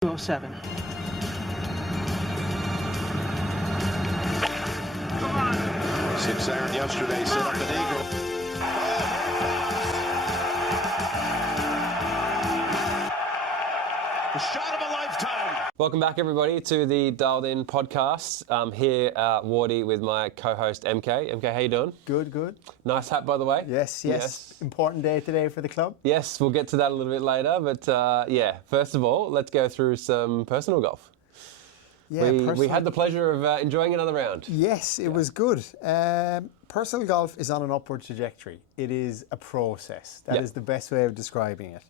207. Since Aaron yesterday set up an eagle. The shot of a lifetime. Welcome back, everybody, to the Dialed In podcast. I'm here, Wardy, with my co-host MK. MK, how you doing? Good, good. Nice hat, by the way. Yes. Important day today for the club. Yes, we'll get to that a little bit later. But yeah, first of all, let's go through some personal golf. Yeah, we had the pleasure of enjoying another round. Yes, it was good. Personal golf is on an upward trajectory. It is a process. That is the best way of describing it.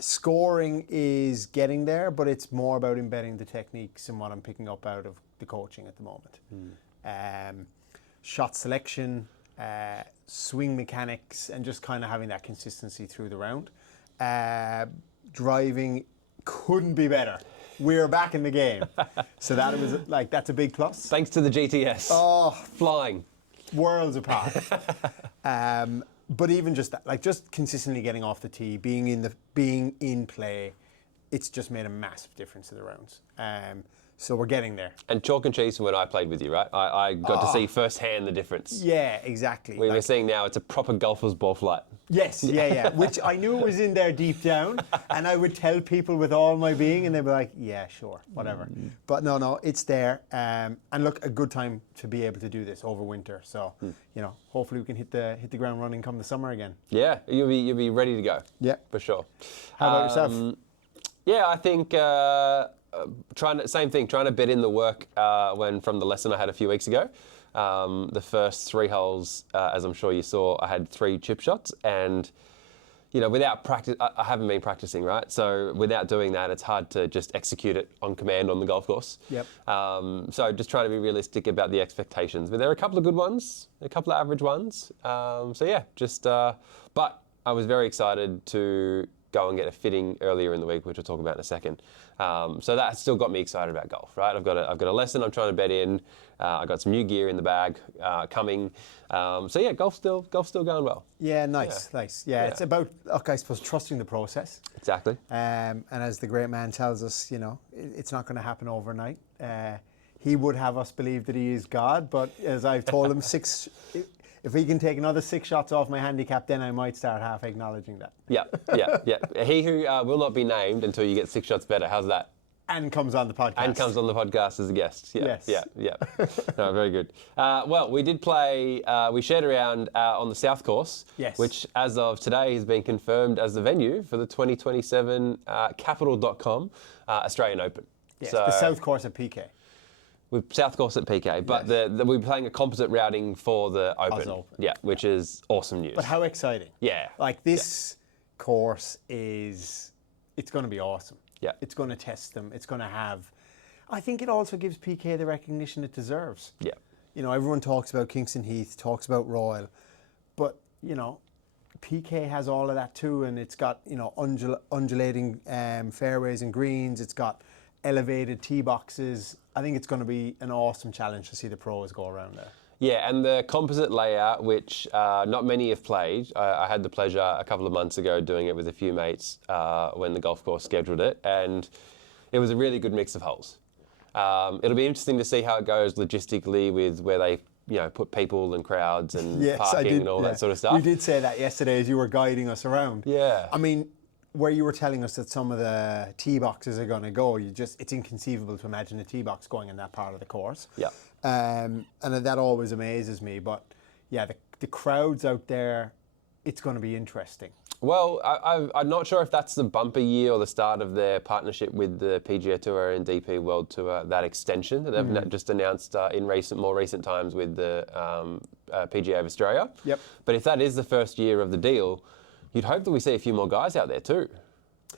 Scoring is getting there, but it's more about embedding the techniques and what I'm picking up out of the coaching at the moment. Shot selection, swing mechanics, and just kind of having that consistency through the round. Driving couldn't be better. We're back in the game. So that was that's a big plus. Thanks to the GTS. Oh, flying. Worlds apart. But even just that, just consistently getting off the tee, being in play, it's just made a massive difference to the rounds. So we're getting there. And chalk and cheese from when I played with you, right? I got to see firsthand the difference. Yeah, exactly. We're seeing now it's a proper golfer's ball flight. Yes, yeah. Which I knew was in there deep down, and I would tell people with all my being, and they'd be like, "Yeah, sure, whatever." But no, it's there. And look, a good time to be able to do this over winter. So hopefully we can hit the ground running come the summer again. Yeah, you'll be ready to go. Yeah, for sure. How about yourself? Yeah, I think trying to bed in the work when from the lesson I had a few weeks ago. The first 3 holes, as I'm sure you saw, I had 3 chip shots, and without practice, I haven't been practicing, right? So without doing that, it's hard to just execute it on command on the golf course. Yep. So just trying to be realistic about the expectations. But there are a couple of good ones, a couple of average ones. So yeah, but I was very excited to go and get a fitting earlier in the week, which we'll talk about in a second. So that still got me excited about golf, right? I've got a lesson I'm trying to bet in. I got some new gear in the bag coming. So yeah, golf's still going well. Yeah, nice. Yeah, it's about, I suppose, trusting the process. Exactly. And as the great man tells us, it's not going to happen overnight. He would have us believe that he is God, but as I've told him, if he can take another 6 shots off my handicap, then I might start half acknowledging that. Yeah. He who will not be named until you get 6 shots better. How's that? And comes on the podcast. And comes on the podcast as a guest. Yeah, yes. Yeah. No, very good. Well, we did play, we shared around on the South Course, yes, which as of today has been confirmed as the venue for the 2027 Capital.com Australian Open. Yes, so, the South Course at PK. With South Course at PK, but yes, we're playing a composite routing for the Open. Aussie Open. Yeah, which is awesome news. But how exciting. Yeah. This course it's going to be awesome. Yeah. It's going to test them. It's going to have, I think it also gives PK the recognition it deserves. Yeah. Everyone talks about Kingston Heath, talks about Royal, but, PK has all of that too, and it's got, undulating fairways and greens. It's got elevated tee boxes. I think it's going to be an awesome challenge to see the pros go around there. Yeah, and the composite layout, which not many have played. I had the pleasure a couple of months ago doing it with a few mates when the golf course scheduled it, and it was a really good mix of holes. It'll be interesting to see how it goes logistically with where they put people and crowds and parking and all that sort of stuff. You did say that yesterday as you were guiding us around. Yeah. I mean, where you were telling us that some of the tee boxes are going to go, it's inconceivable to imagine a tee box going in that part of the course. Yeah. And that always amazes me. But yeah, the crowds out there, it's going to be interesting. Well, I'm not sure if that's the bumper year or the start of their partnership with the PGA Tour and DP World Tour, that extension that they've just announced in more recent times with the PGA of Australia. Yep. But if that is the first year of the deal, you'd hope that we see a few more guys out there too,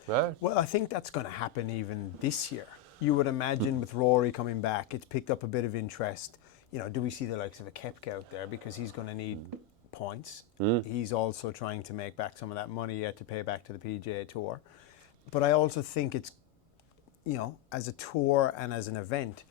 right? Well, I think that's going to happen even this year. You would imagine with Rory coming back, it's picked up a bit of interest. Do we see the likes of a Koepka out there, because he's going to need points. He's also trying to make back some of that money yet to pay back to the PGA Tour. But I also think it's, as a tour and as an event,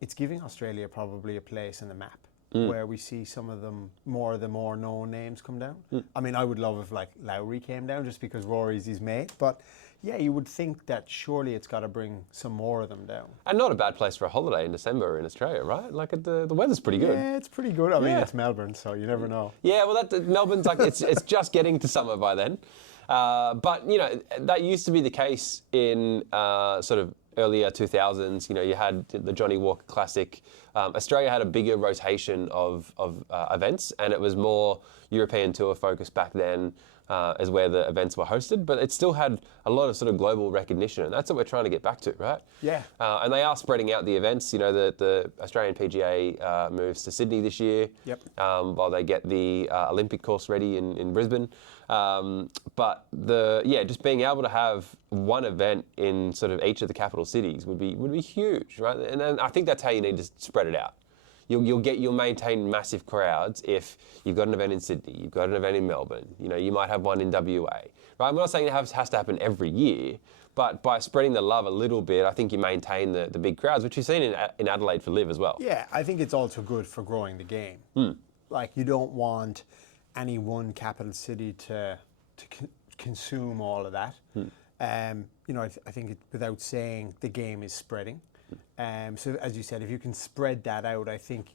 it's giving Australia probably a place in the map. Where we see some of them, the more known names come down. I mean, I would love if Lowry came down just because Rory's his mate, but Yeah, you would think that surely it's got to bring some more of them down. And not a bad place for a holiday in December in Australia, right? Like the weather's pretty good. Yeah, it's pretty good. I mean, Yeah. it's Melbourne, so you never know. Yeah, well, Melbourne's like it's just getting to summer by then. But you know that used to be the case in sort of earlier 2000s. You know, you had the Johnny Walker Classic. Australia had a bigger rotation of events, and it was more European tour focused back then. As where the events were hosted, but it still had a lot of sort of global recognition, and that's what we're trying to get back to, right? Yeah. And they are spreading out the events. You know, the Australian PGA moves to Sydney this year. Yep. While they get the Olympic course ready in Brisbane. But just being able to have one event in sort of each of the capital cities would be huge, right? And then I think that's how you need to spread it out. You'll maintain massive crowds if you've got an event in Sydney, you've got an event in Melbourne. You know, you might have one in WA. Right? I'm not saying it has to happen every year, but by spreading the love a little bit, I think you maintain the big crowds, which you've seen in Adelaide for Live as well. Yeah, I think it's also good for growing the game. Like, you don't want any one capital city to consume all of that. You know, I think without saying, the game is spreading. So as you said, if you can spread that out, I think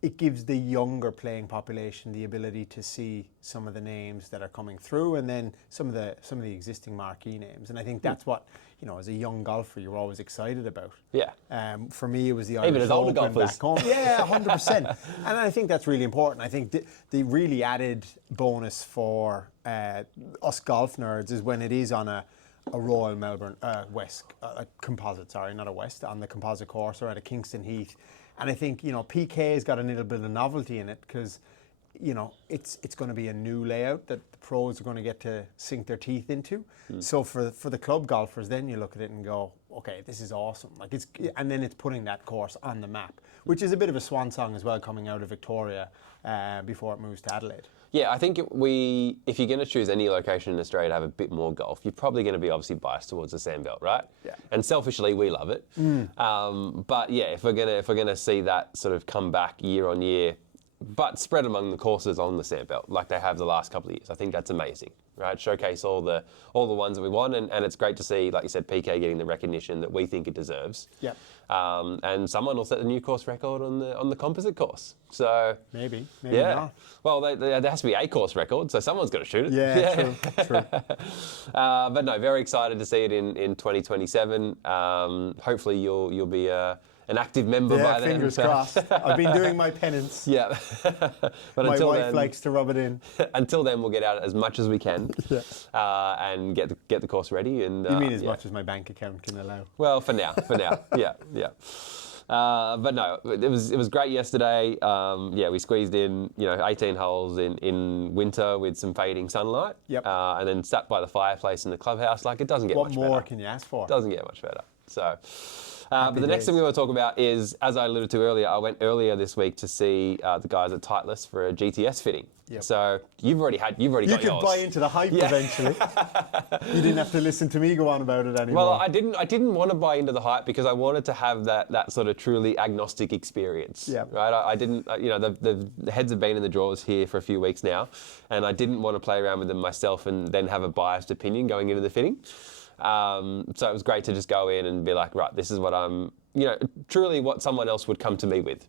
it gives the younger playing population the ability to see some of the names that are coming through, and then some of the existing marquee names. And I think that's what, you know, as a young golfer, you're always excited about. Yeah. For me, it was the Irish Even as older Open golfers. back home. Yeah, 100%. And I think that's really important. I think the really added bonus for us golf nerds is when it is on a Royal Melbourne West composite, sorry, not a West, on the composite course, or at a Kingston Heath. And I think, you know, PK has got a little bit of novelty in it, because, you know, it's going to be a new layout that the pros are going to get to sink their teeth into. So for the club golfers, then you look at it and go, okay, this is awesome. Like, and then it's putting that course on the map, which is a bit of a swan song as well, coming out of Victoria before it moves to Adelaide. Yeah, I think if you're going to choose any location in Australia to have a bit more golf, you're probably going to be obviously biased towards the Sandbelt, right? Yeah. And selfishly, we love it. But yeah, if we're gonna see that sort of come back year on year, but spread among the courses on the Sandbelt like they have the last couple of years, I think that's amazing, right? Showcase all the ones that we want, and it's great to see, like you said, PK getting the recognition that we think it deserves. Yep. And someone will set the new course record on the composite course. So Maybe yeah. not. Well, there has to be a course record, so someone's got to shoot it. Yeah, true. But no, very excited to see it in 2027. Hopefully you'll be an active member by then. Fingers crossed. I've been doing my penance. Yeah. But My until wife then, likes to rub it in. until then, we'll get out as much as we can, Yeah. and get the course ready. And You mean as much as my bank account can allow? Well, for now, yeah. But no, it was great yesterday. We squeezed in 18 holes in winter with some fading sunlight. Yep. And then sat by the fireplace in the clubhouse. Like, it doesn't get much better. What more can you ask for? Doesn't get much better. So. But the next days. thing we want to talk about is, as I alluded to earlier, I went earlier this week to see the guys at Titleist for a GTS fitting. Yep. So you've already got yours. You could buy into the hype eventually. You didn't have to listen to me go on about it anymore. Well, I didn't want to buy into the hype because I wanted to have that sort of truly agnostic experience. Yeah. Right. I didn't. The heads have been in the drawers here for a few weeks now, and I didn't want to play around with them myself and then have a biased opinion going into the fitting. So it was great to just go in and be like, right, this is what I'm, truly what someone else would come to me with.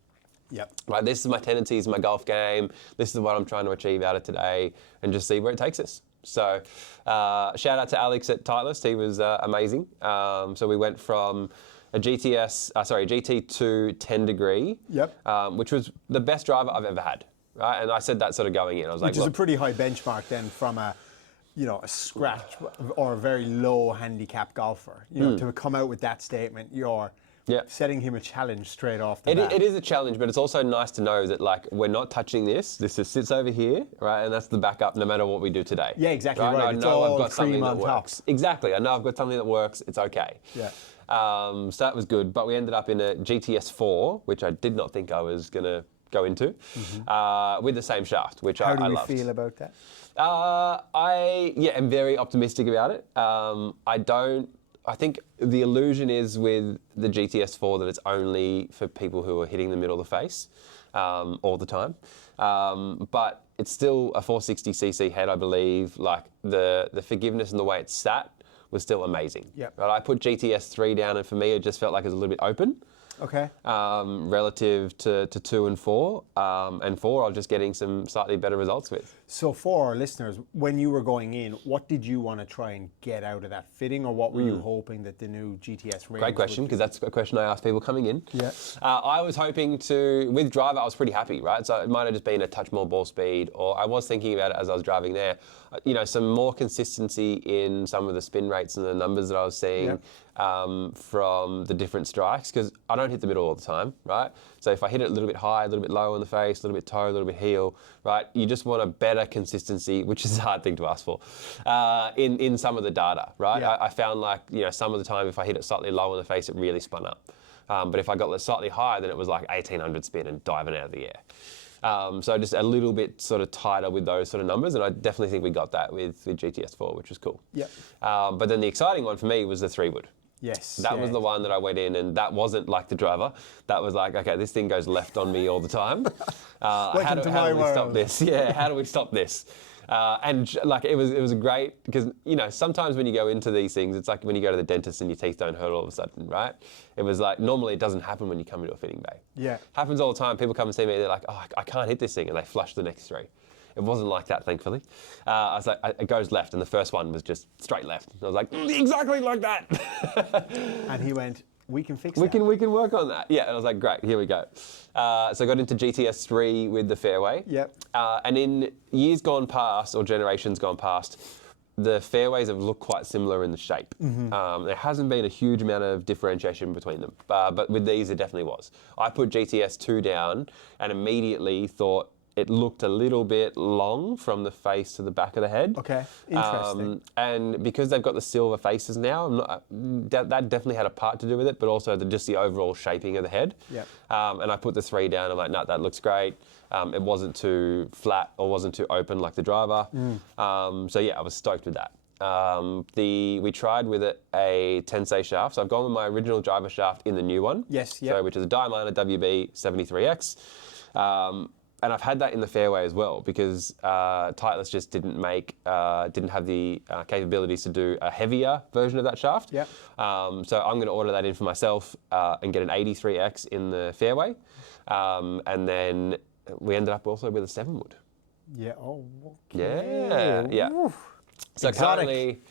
Yep. Right, this is my tendencies, my golf game. This is what I'm trying to achieve out of today, and just see where it takes us. So, shout out to Alex at Titleist. He was amazing. So we went from a GT2 10 degree, Yep. Which was the best driver I've ever had. Right, and I said that sort of going in. I was like, Which is a pretty high benchmark then from a scratch or a very low handicap golfer. To come out with that statement, you're setting him a challenge straight off the bat. It is a challenge, but it's also nice to know that, like, we're not touching this. This sits over here, right? And that's the backup no matter what we do today. Yeah, exactly right. I It's know all I've got something cream that on top. works. Exactly. I know I've got something that works. It's okay. Yeah. So that was good. But we ended up in a GTS 4, which I did not think I was going to go into, with the same shaft, which I loved. How do you feel about that? I am very optimistic about it. I think the illusion is with the GTS 4 that it's only for people who are hitting the middle of the face all the time. But it's still a 460cc head, I believe. Like, the forgiveness and the way it's sat was still amazing. Yep. Right? I put GTS 3 down, and for me, it just felt like it was a little bit open. Okay. Relative to 2 and 4. And 4, I was just getting some slightly better results with. So for our listeners, when you were going in, what did you want to try and get out of that fitting, or what were you hoping that the new GTS range Great question, because that's a question I ask people coming in. Yeah. I was hoping to, with driver, I was pretty happy, right? So it might have just been a touch more ball speed, or I was thinking about it as I was driving there. Some more consistency in some of the spin rates and the numbers that I was seeing from the different strikes, because I don't hit the middle all the time, right? So if I hit it a little bit high, a little bit low on the face, a little bit toe, a little bit heel, right? You just want a better consistency, which is a hard thing to ask for, in some of the data, right? Yeah. I found like, some of the time if I hit it slightly low on the face, it really spun up. But if I got it slightly higher, then it was like 1800 spin and diving out of the air. So just a little bit sort of tighter with those sort of numbers, and I definitely think we got that with GTS 4, which was cool. Yep. But then the exciting one for me was the 3-wood. Yes. That was the one that I went in, and that wasn't like the driver. That was like, okay, this thing goes left on me all the time. How do we stop this? Yeah, how do we stop this? And like it was great because sometimes when you go into these things, it's like when you go to the dentist and your teeth don't hurt all of a sudden, right? It was like normally it doesn't happen when you come into a fitting bay. Yeah. Happens all the time. People come and see me, they're like, oh, I can't hit this thing, and they flush the next 3. It wasn't like that, thankfully. I was like, it goes left, and the first one was just straight left. And I was like, exactly like that. And he went, we can fix We that. can work on that. Yeah, and I was like, great, here we go. So I got into GTS 3 with the fairway. Yep. And in years gone past, or generations gone past, the fairways have looked quite similar in the shape. There hasn't been a huge amount of differentiation between them, but with these, it definitely was. I put GTS 2 down and immediately thought, it looked a little bit long from the face to the back of the head. Okay, interesting. And because they've got the silver faces now, that definitely had a part to do with it, but also just the overall shaping of the head. Yep. And I put the 3 down. I'm like, no, that looks great. It wasn't too flat or wasn't too open like the driver. So yeah, I was stoked with that. We tried with it a Tensei shaft. So I've gone with my original driver shaft in the new one. Yes, yeah. So which is a Diaminer WB 73X. And I've had that in the fairway as well because Titleist just didn't have the capabilities to do a heavier version of that shaft. Yep. So I'm going to order that in for myself and get an 83X in the fairway. And then we ended up also with a 7-wood. Yeah. Oh, okay. Yeah. Oof. So Exotic. currently,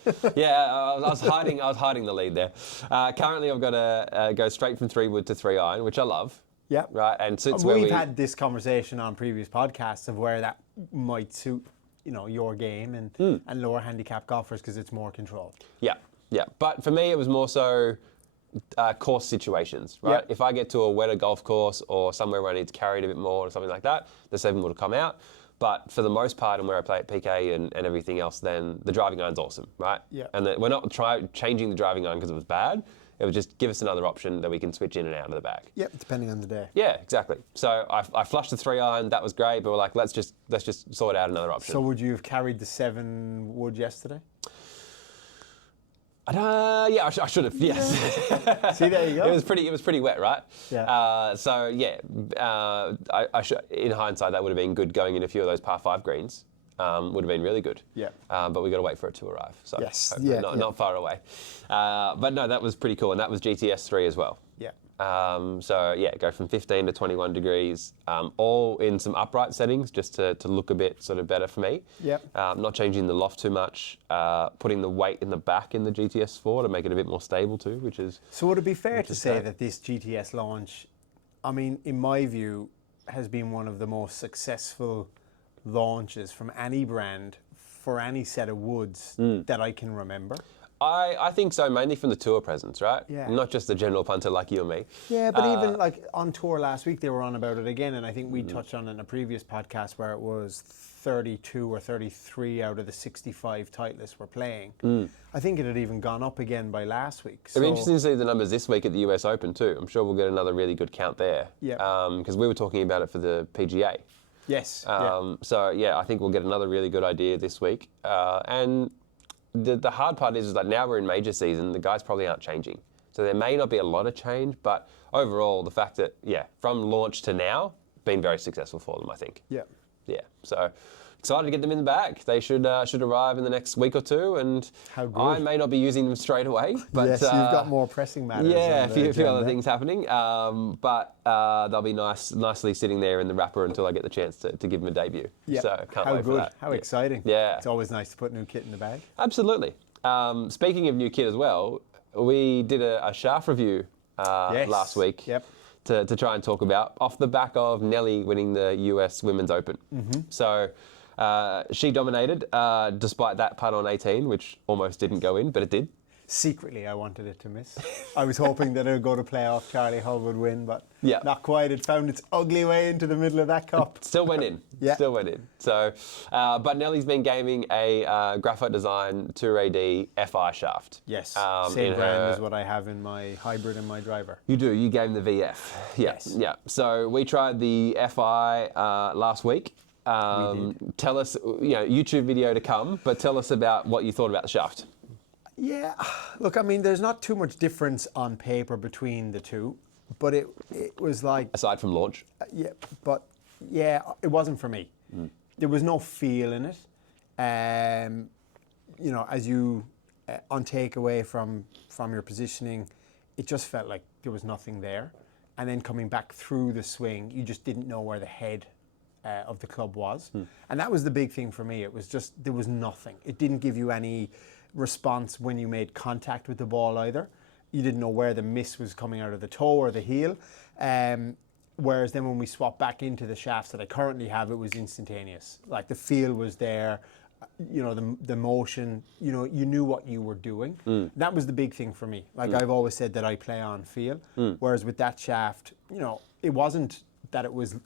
I was hiding the lead there. Currently, I've got to go straight from 3-wood to 3-iron, which I love. Yeah. Right, and suits where we've had this conversation on previous podcasts of where that might suit, your game and lower handicap golfers because it's more controlled. Yeah. But for me, it was more so course situations, right? Yep. If I get to a wetter golf course or somewhere where I need to carry it a bit more or something like that, the 7 would come out. But for the most part, and where I play at PK and everything else, then the driving iron's awesome, right? Yeah. And we're not changing the driving iron because it was bad. It would just give us another option that we can switch in and out of the bag. Yep, depending on the day. Yeah, exactly. So I flushed the 3-iron. That was great, but we're like, let's just sort out another option. So would you have carried the 7-wood yesterday? Yeah, I should have. Yes. See, there you go. It was pretty wet, right? Yeah. So yeah, I should, in hindsight, that would have been good going in a few of those par 5 greens. Would have been really good. Yeah. But we got to wait for it to arrive. So yes. Not far away. But no, that was pretty cool, and that was GTS 3 as well. Yeah. So yeah, go from 15 to 21 degrees, all in some upright settings, just to look a bit sort of better for me. Yep. Not changing the loft too much, putting the weight in the back in the GTS 4 to make it a bit more stable too, which is. So would it be fair to say that this GTS launch, I mean, in my view, has been one of the most successful launches from any brand for any set of woods that I can remember? I think so, mainly from the tour presence, right? Yeah. Not just the general punter like you and me. Yeah, but even like on tour last week, they were on about it again, and I think we touched on it in a previous podcast where it was 32 or 33 out of the 65 Titleists were playing. I think it had even gone up again by last week. It'll be interesting to see the numbers this week at the US Open too. I'm sure we'll get another really good count there. Yeah. Because we were talking about it for the PGA. Yes. So yeah, I think we'll get another really good idea this week. And the hard part is that now we're in major season, the guys probably aren't changing. So there may not be a lot of change, but overall, the fact that, from launch to now, been very successful for them, I think. Yeah. Yeah. So excited to get them in the bag. They should arrive in the next week or two, and How good. I may not be using them straight away. But yes, you've got more pressing matters. yeah, on a few other agenda. things happening. But they'll be nicely sitting there in the wrapper until I get the chance to give them a debut. Yeah. So can't How wait for good. that. How exciting. Yeah. It's always nice to put new kit in the bag. Absolutely. Speaking of new kit as well, we did a shaft review Yes. last week. Yep. To try and talk about off the back of Nelly winning the US Women's Open. So she dominated despite that putt on 18, which almost didn't go in, but it did. Secretly, I wanted it to miss. I was hoping that it would go to playoff, Charlie Hull would win, but Yeah. not quite. It found its ugly way into the middle of that cup. Still went in. Yeah. Still went in. So, but Nelly's been gaming a Graphite Design 2AD FI shaft. Yes, in same brand her- as what I have in my hybrid and my driver. You do. You game the VF. Yeah. Yes. Yeah. So we tried the FI last week. Tell us, YouTube video to come, but tell us about what you thought about the shaft. Yeah, look, I mean, there's not too much difference on paper between the two, but it was like, Aside from launch. yeah, it wasn't for me. There was no feel in it. As you on takeaway from your positioning, it just felt like there was nothing there. And then coming back through the swing, you just didn't know where the head of the club was. And that was the big thing for me. It was just, there was nothing. It didn't give you any response when you made contact with the ball either. You didn't know where the miss was coming out of the toe or the heel. Whereas then when we swapped back into the shafts that I currently have, it was instantaneous. Like the feel was there, the motion, you knew what you were doing. That was the big thing for me. Like I've always said that I play on feel. Whereas with that shaft, it wasn't that it was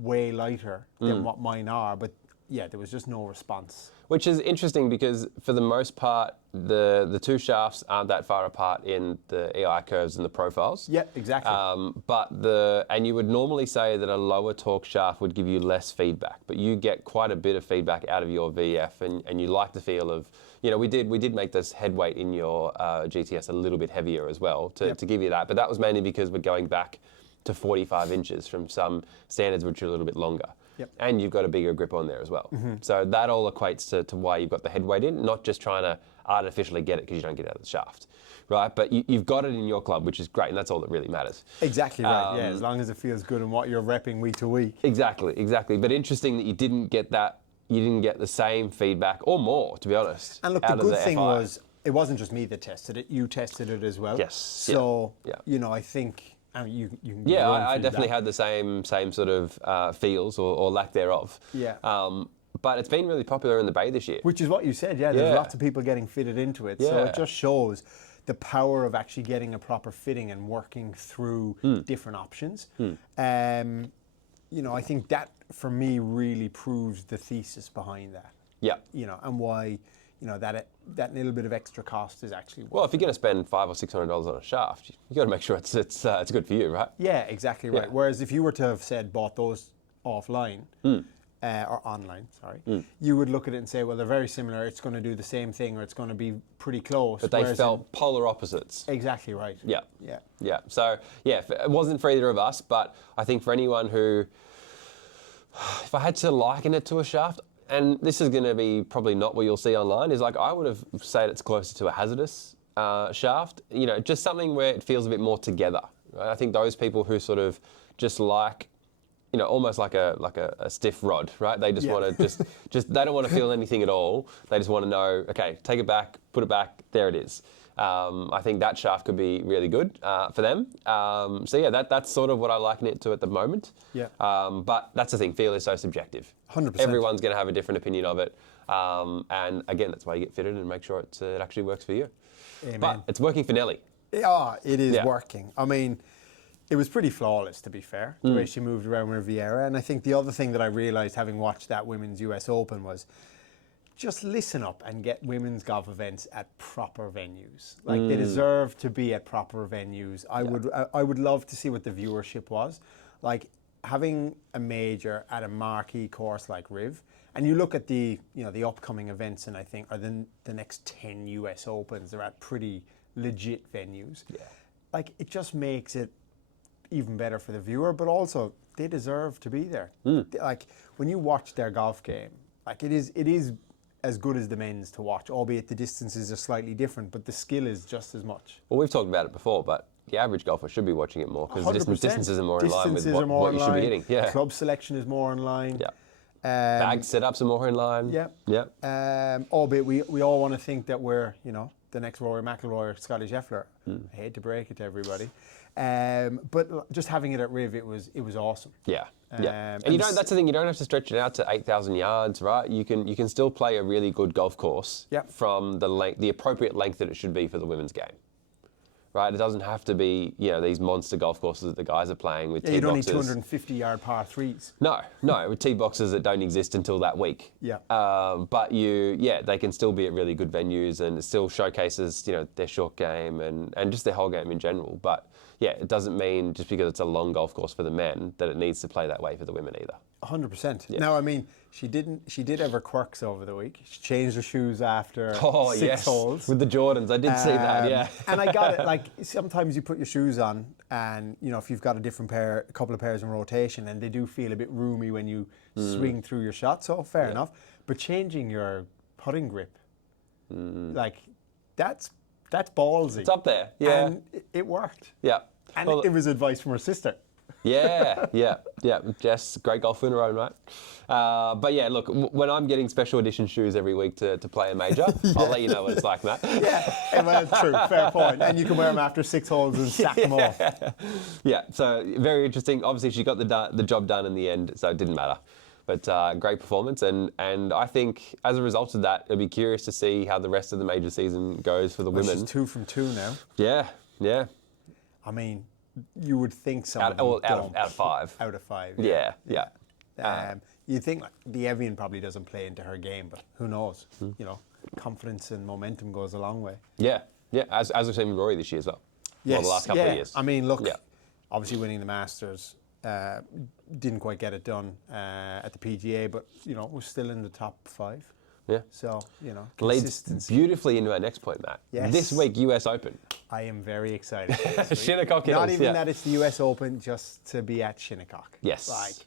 way lighter than what mine are, but yeah, there was just no response. Which is interesting because for the most part, the two shafts aren't that far apart in the EI curves and the profiles. Yeah, exactly. And you would normally say that a lower torque shaft would give you less feedback, but you get quite a bit of feedback out of your VF, and you like the feel of, we did make this head weight in your GTS a little bit heavier as well to give you that, but that was mainly because we're going back to 45 inches from some standards which are a little bit longer. Yep. And you've got a bigger grip on there as well. So that all equates to why you've got the head weight in, not just trying to artificially get it because you don't get it out of the shaft, right? But you've got it in your club, which is great, and that's all that really matters. Exactly right, yeah, as long as it feels good and what you're repping week to week. Exactly. But interesting that you didn't get the same feedback, or more, to be honest. And look, the good thing was, it wasn't just me that tested it, you tested it as well. Yes. So, Yeah. I think, you can Yeah, run I through definitely that. had the same sort of feels or lack thereof. Yeah. But it's been really popular in the Bay this year. Which is what you said, yeah. There's Yeah. lots of people getting fitted into it. So Yeah. it just shows the power of actually getting a proper fitting and working through different options. I think that, for me, really proves the thesis behind that. Yeah. And why, that little bit of extra cost is actually Well, worth if you're going to spend $500 or $600 on a shaft, you got to make sure it's good for you, right? Yeah, exactly right. Yeah. Whereas if you were to have said bought those offline, or online, sorry, you would look at it and say, well, they're very similar. It's going to do the same thing, or it's going to be pretty close. But they Whereas felt polar opposites. exactly right. Yeah. Yeah. Yeah. So, yeah, it wasn't for either of us, but I think for anyone who, if I had to liken it to a shaft, and this is going to be probably not what you'll see online, is like I would have said it's closer to a hazardous shaft, just something where it feels a bit more together. Right? I think those people who sort of just like, almost like a stiff rod, right? They just want to just they don't want to feel anything at all. They just want to know, okay, take it back, put it back, there it is. I think that shaft could be really good for them. So yeah, that's sort of what I liken it to at the moment. Yeah. But that's the thing, feel is so subjective. 100%. Everyone's going to have a different opinion of it. And again, that's why you get fitted and make sure it actually works for you. Amen. But it's working for Nelly. Yeah, it is Yeah. working. I mean, it was pretty flawless, to be fair, the way she moved around Riviera. And I think the other thing that I realised, having watched that Women's US Open, was just listen up and get women's golf events at proper venues. Like, they deserve to be at proper venues. I would love to see what the viewership was. Like, having a major at a marquee course like Riv, and you look at the upcoming events, and I think are the next 10 US Opens, they're at pretty legit venues. Yeah. Like, it just makes it even better for the viewer, but also they deserve to be there. Like, when you watch their golf game, Like it is as good as the men's to watch, albeit the distances are slightly different, but the skill is just as much. Well, we've talked about it before, but the average golfer should be watching it more because the 100%. distances are more in line with Distances are more what in you should be line. hitting. Yeah. Club selection is more in line. Yeah. Bag setups are more in line. Yeah. Yeah. Albeit we all want to think that we're, the next Rory McIlroy or Scotty Scheffler. I hate to break it to everybody. But just having it at Riv, it was awesome. Yeah. Yeah. And that's the thing, you don't have to stretch it out to 8,000 yards, right? You can still play a really good golf course from the appropriate length that it should be for the women's game. Right? It doesn't have to be, these monster golf courses that the guys are playing with tee you don't boxes. need 250-yard par threes. No, with tee boxes that don't exist until that week. Yeah. But they can still be at really good venues, and it still showcases, their short game and just their whole game in general. But yeah, it doesn't mean just because it's a long golf course for the men that it needs to play that way for the women either. 100%. Yeah. Now, I mean, she did have her quirks over the week. She changed her shoes after 6 holes. With the Jordans, I did see that, yeah. And I got it, like, sometimes you put your shoes on and, if you've got a couple of pairs in rotation, and they do feel a bit roomy when you swing through your shot, so fair enough. But changing your putting grip, like, that's ballsy. It's up there, yeah. And it worked. Yeah. And it was advice from her sister. Yeah. Jess, great golf in her own right. But yeah, look, when I'm getting special edition shoes every week to play a major, I'll let you know what it's like, Matt. Yeah, well, true, fair point. And you can wear them after 6 holes and sack them off. Yeah, so very interesting. Obviously, she got the job done in the end, so it didn't matter. But great performance, and I think as a result of that, it'll be curious to see how the rest of the major season goes for the women. She's 2 from 2 now. Yeah. I mean, you would think so. Out of 5. Out of 5. Yeah. You think the Evian probably doesn't play into her game, but who knows? Confidence and momentum goes a long way. Yeah. As we've seen with Rory this year as well. Yes. Well, the last couple of years. I mean, look, obviously winning the Masters, didn't quite get it done at the PGA, but was still in the top 5. Yeah. So leads consistency. beautifully into our next point, Matt. Yes. This week, US Open. I am very excited. Shinnecock Hills. Not even that it's the US Open, just to be at Shinnecock. Yes.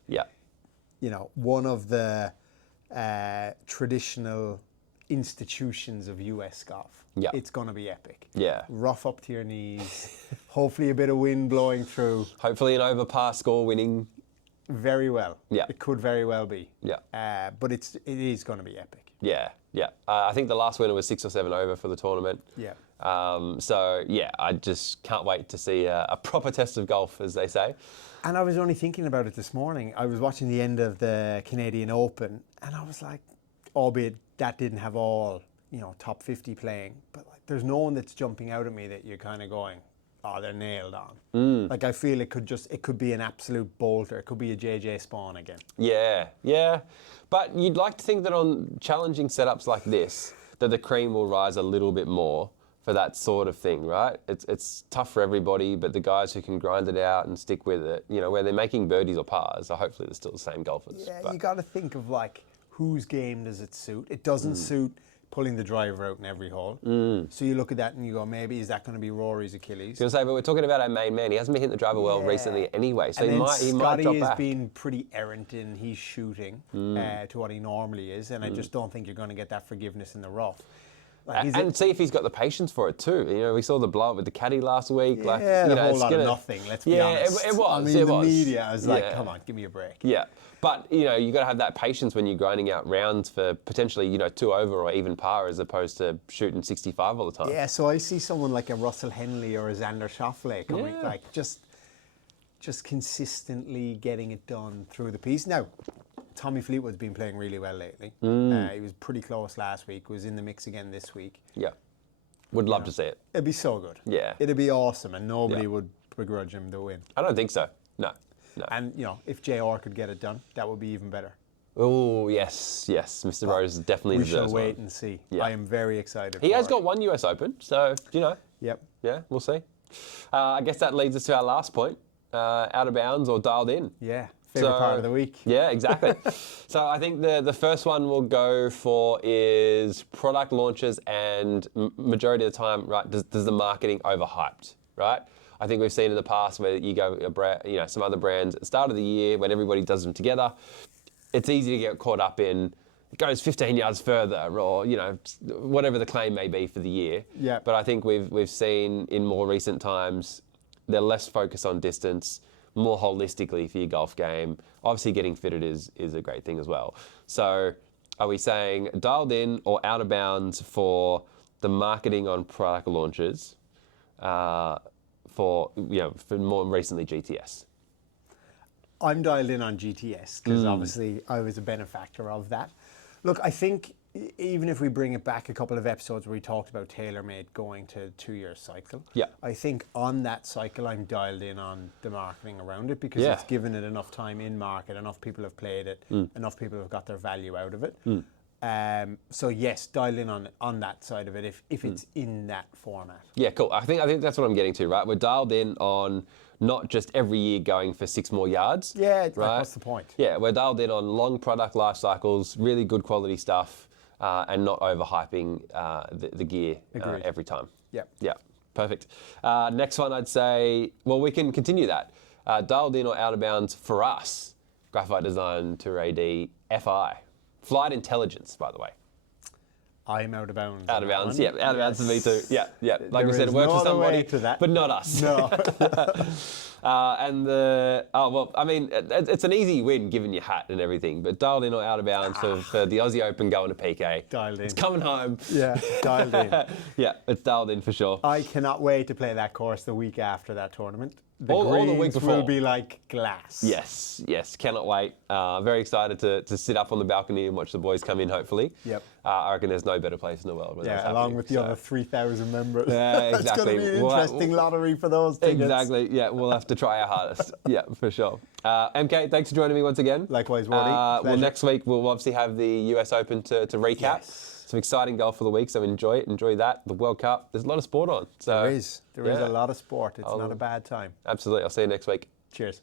One of the traditional institutions of US golf. Yeah. It's going to be epic. Yeah. Rough up to your knees. Hopefully a bit of wind blowing through. Hopefully an over par score winning. Very well. Yeah. It could very well be. Yeah. But it is going to be epic. Yeah. I think the last winner was 6 or 7 over for the tournament. Yeah. I just can't wait to see a proper test of golf, as they say. And I was only thinking about it this morning. I was watching the end of the Canadian Open, and I was like, albeit that didn't have all, top 50 playing, but like, there's no one that's jumping out at me that you're kind of going, oh, they're nailed on. Like, I feel it could be an absolute bolter. It could be a JJ Spawn again. Yeah. But you'd like to think that on challenging setups like this, that the cream will rise a little bit more for that sort of thing, right? It's tough for everybody, but the guys who can grind it out and stick with it, where they're making birdies or pars, so hopefully they're still the same golfers. Yeah, you got to think of like, whose game does it suit? It doesn't suit pulling the driver out in every hole. So you look at that and you go, maybe is that going to be Rory's Achilles? I was going to say, but we're talking about our main man. He hasn't been hitting the driver well recently anyway, so he might drop back. Scotty has been pretty errant in his shooting to what he normally is, and I just don't think you're going to get that forgiveness in the rough. Like, and see if he's got the patience for it too. We saw the blow up with the caddy last week. Yeah, a whole lot of nothing, let's be honest. It was. I mean, the media is like, come on, give me a break. Yeah. But, you got to have that patience when you're grinding out rounds for potentially, 2 over or even par as opposed to shooting 65 all the time. Yeah, so I see someone like a Russell Henley or a Xander Schauffele coming, like just consistently getting it done through the piece. Now, Tommy Fleetwood's been playing really well lately. He was pretty close last week, was in the mix again this week. Yeah. Would love to see it. It'd be so good. Yeah. It'd be awesome, and nobody would begrudge him the win. I don't think so. No. And, if JR could get it done, that would be even better. Oh, yes. Mr. Rose definitely deserves one. We shall wait and see. Yeah. I am very excited. He has got one US Open, so, Yep. Yeah, we'll see. I guess that leads us to our last point, out of bounds or dialed in. Yeah. Favorite part of the week. Yeah, exactly. So I think the first one we'll go for is product launches, and majority of the time, right, does the marketing overhyped, right? I think we've seen in the past where you go, some other brands at the start of the year when everybody does them together, it's easy to get caught up in, goes 15 yards further, or whatever the claim may be for the year. Yeah. But I think we've seen in more recent times they're less focused on distance, more holistically for your golf game. Obviously, getting fitted is a great thing as well. So, are we saying dialed in or out of bounds for the marketing on product launches? For more recently GTS. I'm dialed in on GTS because obviously I was a benefactor of that. Look, I think even if we bring it back a couple of episodes where we talked about TaylorMade going to 2-year cycle, Yeah. I think on that cycle I'm dialed in on the marketing around it because it's given it enough time in market, enough people have played it, enough people have got their value out of it. So yes, dial in on that side of it if it's in that format. Yeah, cool. I think that's what I'm getting to, right? We're dialed in on not just every year going for 6 more yards. Yeah, right? That's the point. Yeah, we're dialed in on long product life cycles, really good quality stuff, and not overhyping the gear every time. Yeah. Yeah, perfect. Next one, I'd say, well, we can continue that. Dialed in or out of bounds for us, Graphite Design Tour AD FI. Flight intelligence, by the way. I'm out of bounds. Out of bounds, yeah. Out of bounds for me too. Yeah, yeah. Like I said, it works for somebody, but not us. No. It's an easy win given your hat and everything, but dialed in or out of bounds for the Aussie Open going to PK. Dialed in. It's coming home. Yeah, dialed in. Yeah, it's dialed in for sure. I cannot wait to play that course the week after that tournament. The Or the week greens before. will be like glass. Yes, cannot wait. Very excited to sit up on the balcony and watch the boys come in, hopefully. Yep. I reckon there's no better place in the world where that's along happening, with the other 3,000 members. Yeah, It's exactly. going to be an interesting lottery for those tickets. Exactly. Yeah, we'll have to try our hardest. Yeah, for sure. MK, thanks for joining me once again. Likewise, Wardy. Well, next week we'll obviously have the US Open to recap. Yes. Some exciting golf for the week, so enjoy it. Enjoy that. The World Cup. There's a lot of sport on. So There is a lot of sport. It's not a bad time. Absolutely. I'll see you next week. Cheers.